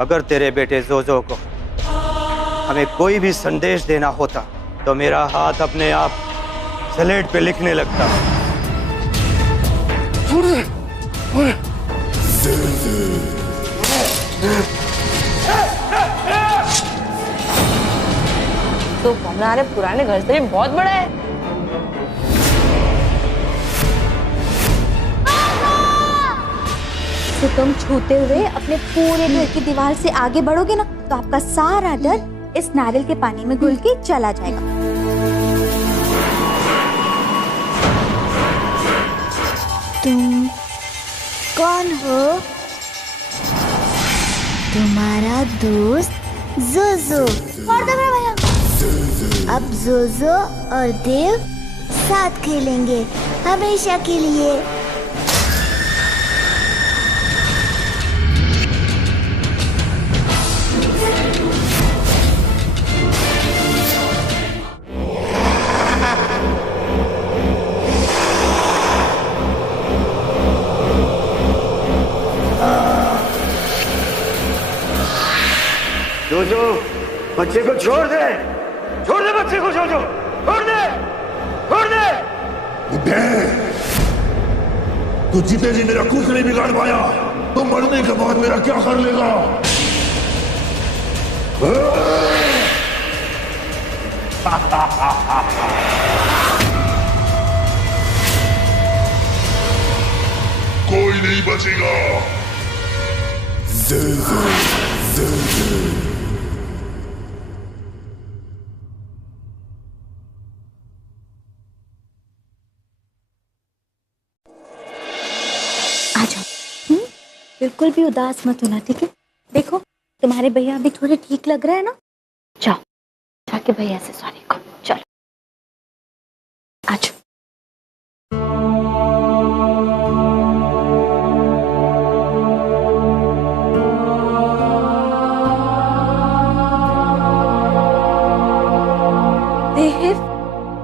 अगर तेरे बेटे जोजो को हमें कोई भी संदेश देना होता तो मेरा हाथ अपने आप स्लेट पे लिखने लगता। तो हमारे पुराने घर से भी बहुत बड़ा है। तो तुम छूते हुए अपने पूरे घर की दीवार से आगे बढ़ोगे ना, तो आपका सारा डर इस नारियल के पानी में घुल के चला जाएगा। तुम कौन हो? तुम्हारा दोस्त जोजो। और दो मेरा भैया। अब जोजो और देव साथ खेलेंगे हमेशा के लिए। जोजो, बच्चे को छोड़ दे बच्चे को, जोजो छोड़ दे। तू जीते जी मेरा कुछ नहीं बिगाड़ पाया, तो मरने के बाद मेरा क्या कर लेगा? कोई नहीं बचेगा। आ जाओ। बिल्कुल भी उदास मत होना, ठीक है? देखो तुम्हारे भैया अभी थोड़े ठीक लग रहे हैं ना। जाओ जाके भैया से सॉरी कहो। चलो आ जाओ।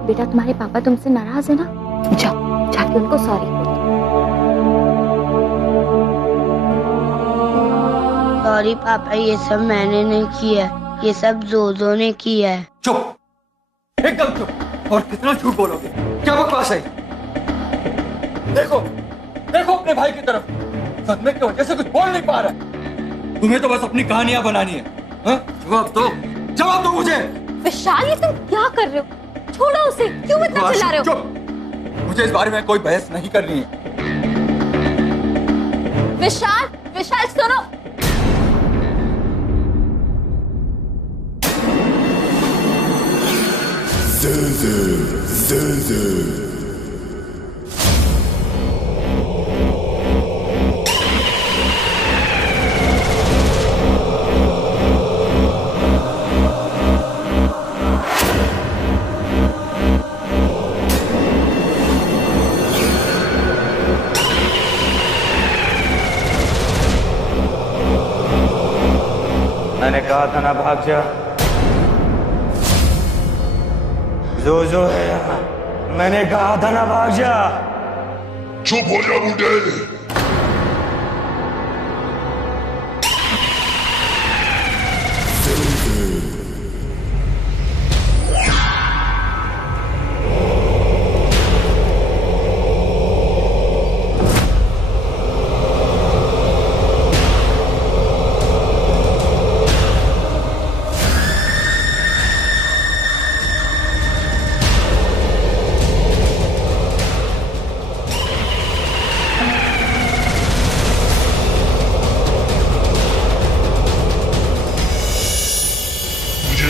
बेटा तुम्हारे पापा तुमसे नाराज है ना, जाओ जाके उनको सॉरी बोलो। सॉरी पापा, ये सब मैंने नहीं किया, ये सब जोजो ने किया है। चुप, एकदम चुप। और कितना झूठ बोलोगे? क्या बकवास है? देखो अपने भाई की तरफ, सदमे की वजह से कुछ बोल नहीं पा रहा। तुम्हें तो बस अपनी कहानियां बनानी है। जवाब दो मुझे। विशाल, ये तुम क्या कर रहे हो? छोड़ो उसे, क्यों इतना चिल्ला रहे हो? चुप, मुझे इस बारे में कोई बहस नहीं करनी है। विशाल सुनो। मैंने कहा था ना भाग जा। जो है यहाँ, मैंने कहा था ना भाग जा। चुप हो जा बूढ़े।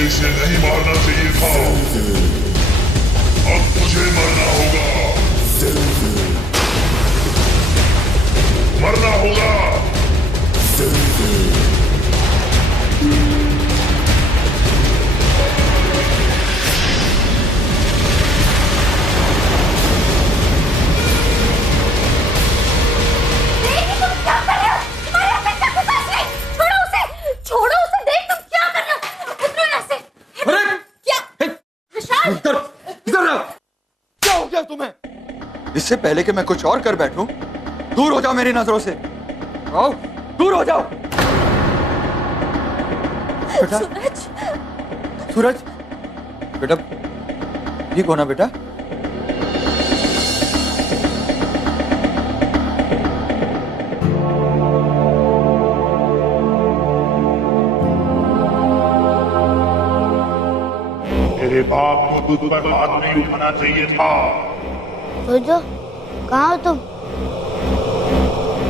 इसे नहीं मारना चाहिए था, अब तुझे मरना होगा, मरना होगा। इससे पहले कि मैं कुछ और कर बैठूं, दूर हो जाओ मेरी नजरों से। आओ, दूर हो जाओ। बेटा सूरज बेटा ठीक हो ना बेटा? तेरे बाप को तुझ पर हाथ नहीं उठाना चाहिए था। जोजो, कहाँ हो तुम?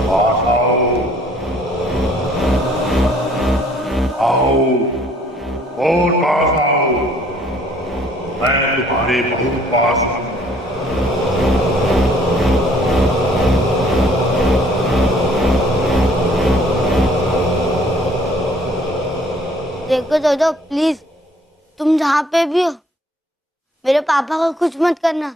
पास आओ, आओ और पास आओ। मैं तुम्हारे बहुत पास हूँ। देखो जोजो, प्लीज तुम जहाँ पे भी हो मेरे पापा को कुछ मत करना।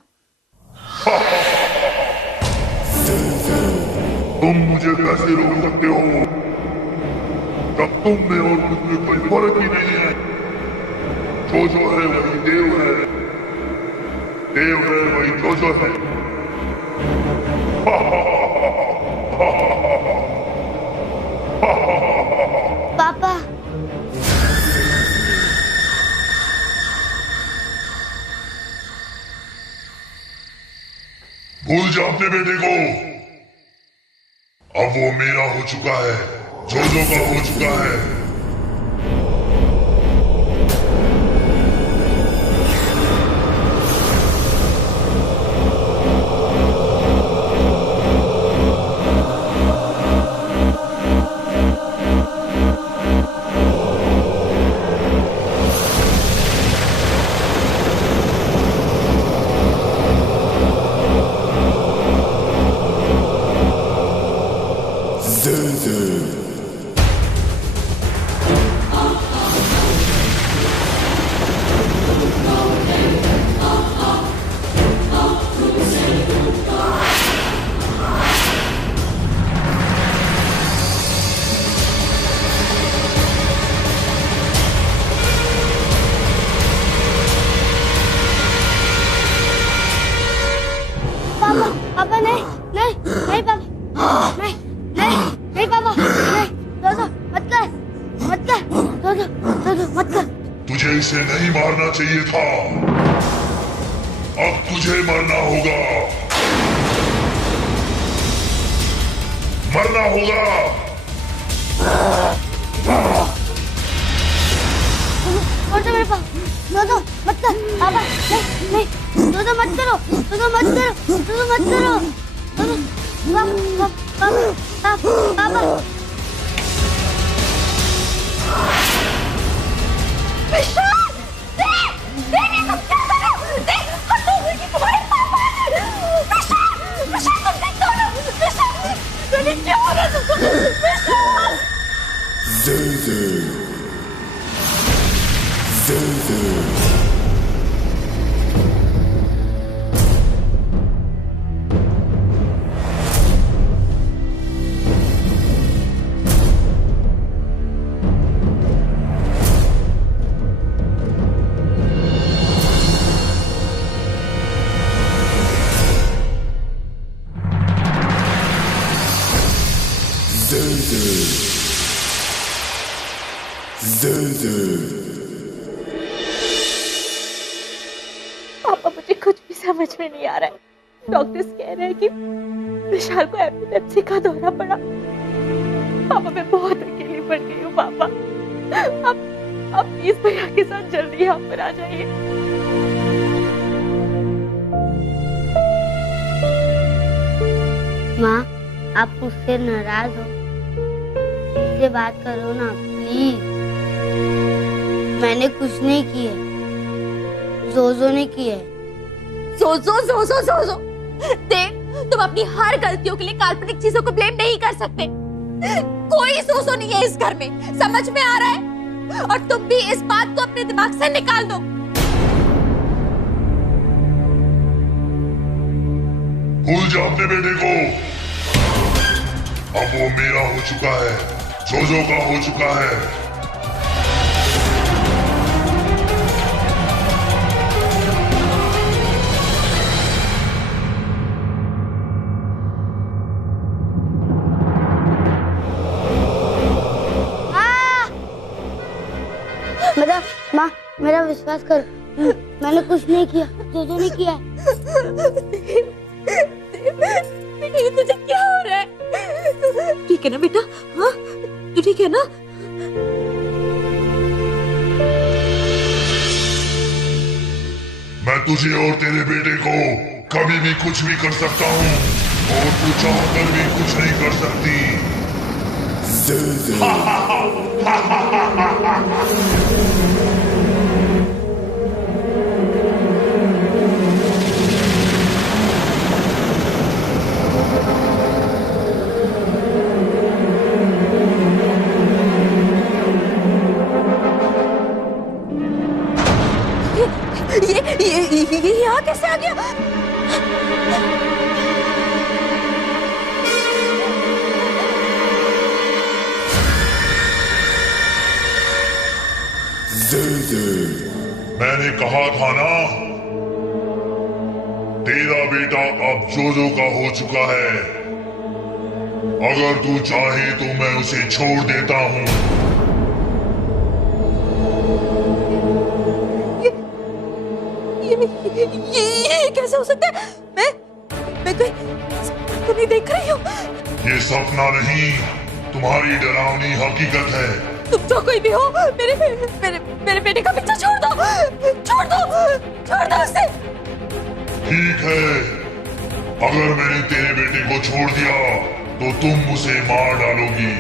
तुम मुझे कैसे रोक सकते हो जब तुम में और मुझमें कोई फर्क ही नहीं है। जो है वही देव है, देव है वही जो है। पापा, भूल जा अपने बेटे को। अब वो मेरा हो चुका है, जोजो का हो चुका है। पापा नहीं नहीं नहीं पापा, नहीं नहीं नहीं पापा, नहीं जोजो मत कर, मत कर जोजो, जोजो मत कर। तुझे इसे नहीं मारना चाहिए था। अब तुझे मरना होगा, मरना होगा। छोड़ दो मेरे पास, जोजो मत कर पापा, नहीं नहीं जोजो मत करो, जोजो मत करो, जोजो मत करो, जोजो पापा पापा। विशाल, देख, देख ये सब क्या कर रहे हो? देख, हम लोग हैं कि तुम्हारे पापा हैं। विशाल, विशाल तुम देख दो ना, विशाल, तुमने क्या हो रहा है तुमको? विशाल। पापा मुझे कुछ भी समझ में नहीं आ रहा है। डॉक्टर्स कह रहे हैं कि विशाल को एपिलेप्सी का दौरा पड़ा। पापा मैं बहुत अकेली पड़ गई हूँ पापा। आप प्लीज भैया के साथ जल्दी यहाँ पर आ जाइए। माँ, आप मुझसे नाराज हो, मुझसे बात करो ना प्लीज। मैंने कुछ नहीं किया, जोजो ने किया है। जोजो देख, तुम अपनी हर गलतियों के लिए काल्पनिक चीजों को ब्लेम नहीं कर सकते। कोई जोजो नहीं है इस घर में, समझ में आ रहा है? और तुम भी इस बात को अपने दिमाग से निकाल दो। भूल जा अपने बेटे को। अब वो मेरा हो चुका है, जोजो का हो चुका है। मेरा विश्वास कर, मैंने कुछ नहीं किया, जोजो ने किया। बेटा, ये तुझे क्या हो रहा है? ठीक है ना बेटा? हाँ, तू ठीक है ना? मैं तुझे और तेरे बेटे को कभी भी कुछ भी कर सकता हूँ और तू चाहकर भी कुछ नहीं कर सकती। ये यहाँ कैसे आ गया? मैंने कहा था ना, तेरा बेटा अब जोजो का हो चुका है। अगर तू चाहे तो मैं उसे छोड़ देता हूँ। ये कैसे हो सकता है? मैं तो नहीं देख रही हूँ। ये सपना नहीं, तुम्हारी डरावनी हकीकत है। तुम जो कोई भी हो, मेरे बेटे का पीछा छोड़ दो उसे। ठीक है, अगर मैंने तेरे बेटे को छोड़ दिया तो तुम उसे मार डालोगी।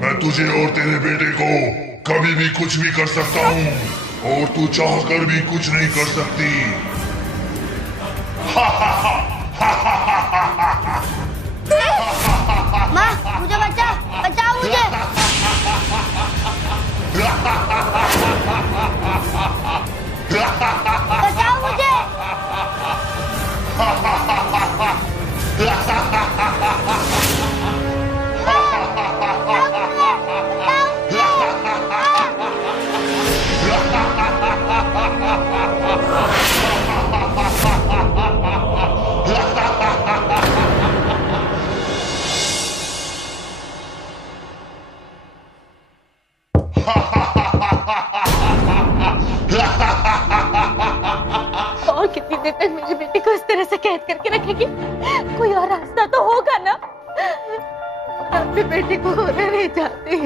मैं तुझे और तेरे बेटे को कभी भी कुछ भी कर सकता हूँ और तू चाहकर भी कुछ नहीं कर सकती। माँ, मुझे बचाओ मुझे। बचाओ मुझे। और कितनी देर तक मेरे बेटे को इस तरह से कैद करके रखेगी? कोई और रास्ता तो होगा ना? मैं अपने बेटे को खोना नहीं चाहती।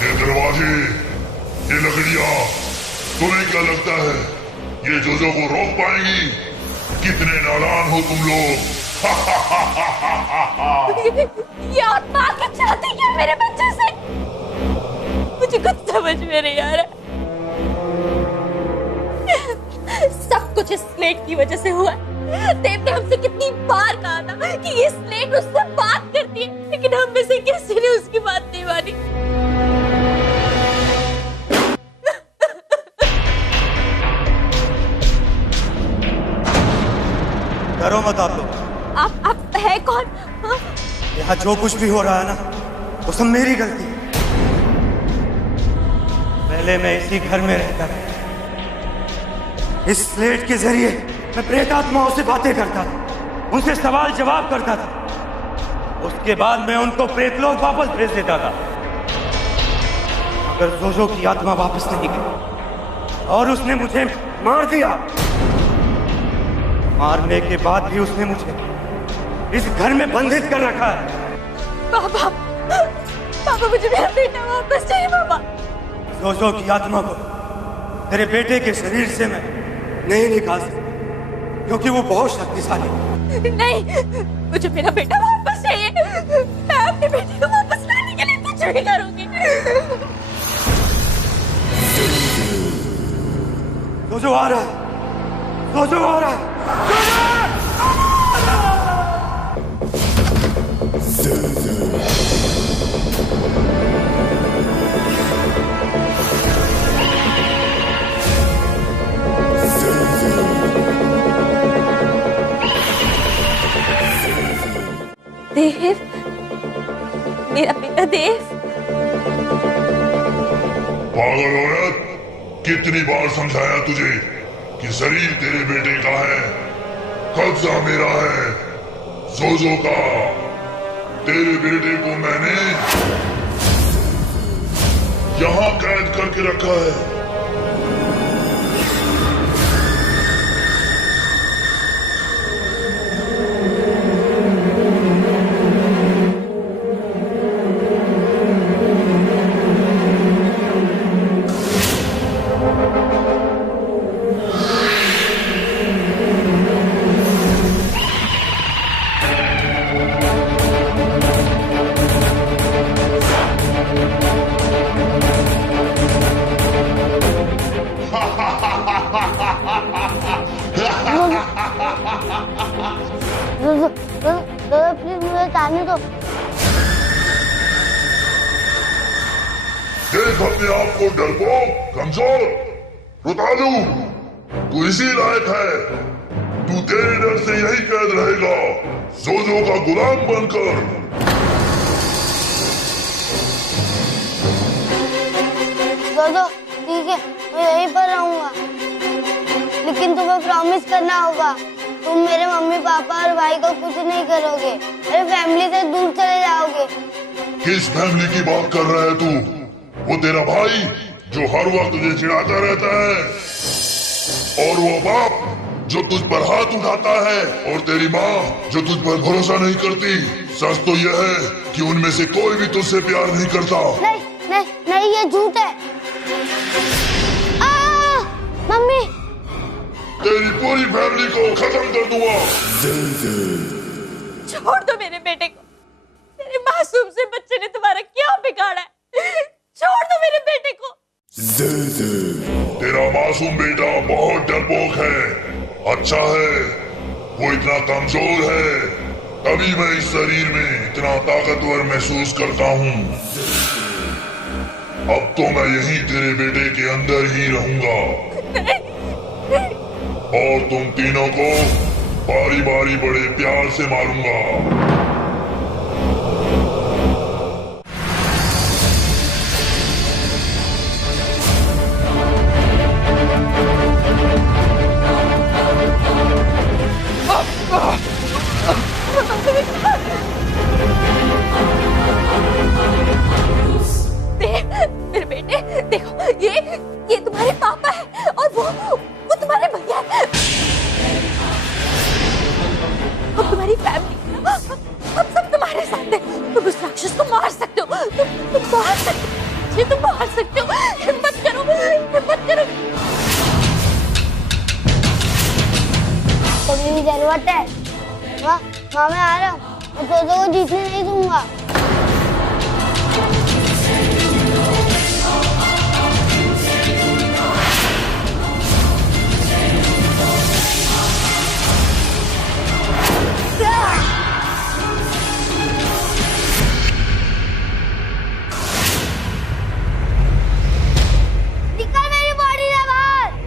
ये दरवाजे, ये लकड़ियां, तुम्हें क्या लगता है ये जोजो को रोक पाएंगी? कितने नादान हो तुम लोग। ये आत्मा क्या चाहती है मेरे बच्चे से? मुझे कुछ समझ में नहीं आ रहा। सब कुछ इस स्लेट की वजह से हुआ है। देव ने हमसे कितनी बार कहा था कि ये स्लेट उससे बात करती है, लेकिन हम में से किसी ने उसकी बात नहीं मानी। डरो मत आप लोग। आप है कौन? हाँ? यहाँ जो कुछ भी हो रहा है ना, वो सब मेरी गलती है। पहले मैं इसी घर में रहता था। इस स्लेट के जरिए मैं प्रेत आत्माओं से बातें करता था, उनसे सवाल जवाब करता था। उसके बाद मैं उनको प्रेतलोक वापस भेज देता था। अगर जोजो की आत्मा वापस नहीं गई और उसने मुझे मार दिया, मारने के बाद भी उसने मुझे इस घर में बंधित कर रखा है। बाबा पापा मुझे मेरा बेटा वापस चाहिए पापा। जोजो की आत्मा को तेरे बेटे के शरीर से मैं नहीं निकाल सकता क्योंकि वो बहुत शक्तिशाली है। नहीं, मुझे मेरा बेटा वापस चाहिए। मैं अपने बेटे को वापस लाने के लिए कुछ भी करूंगी। जोजो आ रहा है, जोजो आ रहा है। देव, मेरा बेटा देव। पागल औरत, कितनी बार समझाया तुझे कि शरीर तेरे बेटे का है, कब्जा मेरा है, जोजो का। तेरे बेटे को मैंने यहाँ कैद करके रखा है। प्लीज मुझे जाने दो। देख अपने आप को डरपोक, कमजोर, रुतालू, तू इसी लायक है। तू तेरे डर से यही कैद रहेगा, जोजो का गुलाम बनकर। जोजो ठीक है, मैं यहीं पर रहूंगा, लेकिन तुम्हें प्रॉमिस करना होगा तुम मेरे मम्मी पापा और भाई को कुछ नहीं करोगे, मेरे फैमिली से दूर चले जाओगे। किस फैमिली की बात कर रहा है तू? वो तेरा भाई जो हर वक्त तुझे चिढ़ाता रहता है, और वो बाप जो तुझ पर हाथ उठाता है, और तेरी माँ जो तुझ पर भरोसा नहीं करती। सच तो यह है कि उनमें से कोई भी तुझसे प्यार नहीं करता। नहीं नहीं नहीं, ये झूठ है। मम्मी, तेरी पूरी फैमिली को खत्म कर दूंगा। छोड़ दो मेरे बेटे को। मेरे मासूम से बच्चे ने तुम्हारा क्या बिगाड़ा है? छोड़ दो मेरे बेटे को। तेरा मासूम बेटा बहुत डरपोक है। अच्छा है वो इतना कमजोर है, तभी मैं इस शरीर में इतना ताकतवर महसूस करता हूँ। अब तो मैं यहीं तेरे बेटे के अंदर ही रहूंगा, और तुम तीनों को बारी बारी बड़े प्यार से मारूंगा। मेरे बेटे देखो, ये तुम्हारे पापा है और वो तुम्हारे भैया है। अब तुम्हारी फैमिली, हम सब तुम्हारे साथ हैं। तुम उस राक्षस को मार सकते हो, तुम मार सकते हो, ये तुम मार सकते हो। हिम्मत करो, हिम्मत करो। तो मेरी जरूरत है। माँ मैं आ रहा हूँ, मैं जोजो को जीतने नहीं दूंगा। निकल मेरी बॉडी से बाहर।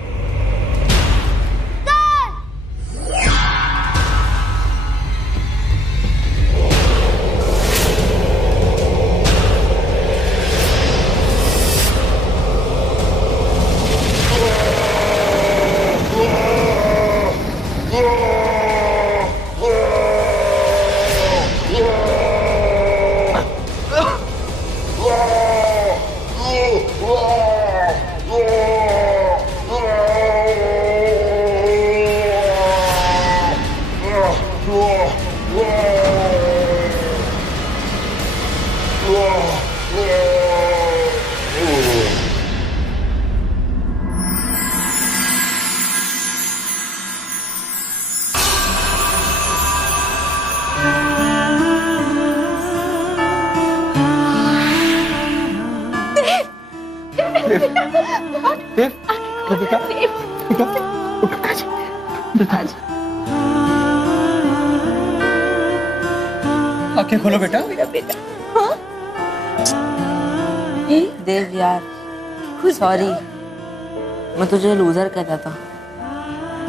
देव तो बेटा आंखें खोलो बेटा। देव यार सॉरी, मैं तुझे लूजर कहता था,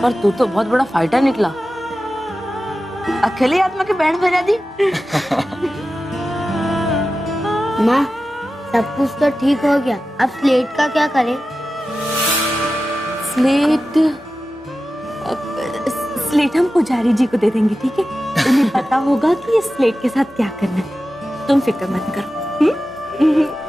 पर तू तो बहुत बड़ा फाइटर निकला। अकेले आत्मा के बैंड बजा दी। माँ सब कुछ तो ठीक हो गया, अब स्लेट का क्या करें? स्लेट स्लेट हम पुजारी जी को दे देंगे, ठीक है? उन्हें पता होगा कि इस स्लेट के साथ क्या करना है। तुम फिक्र मत करो।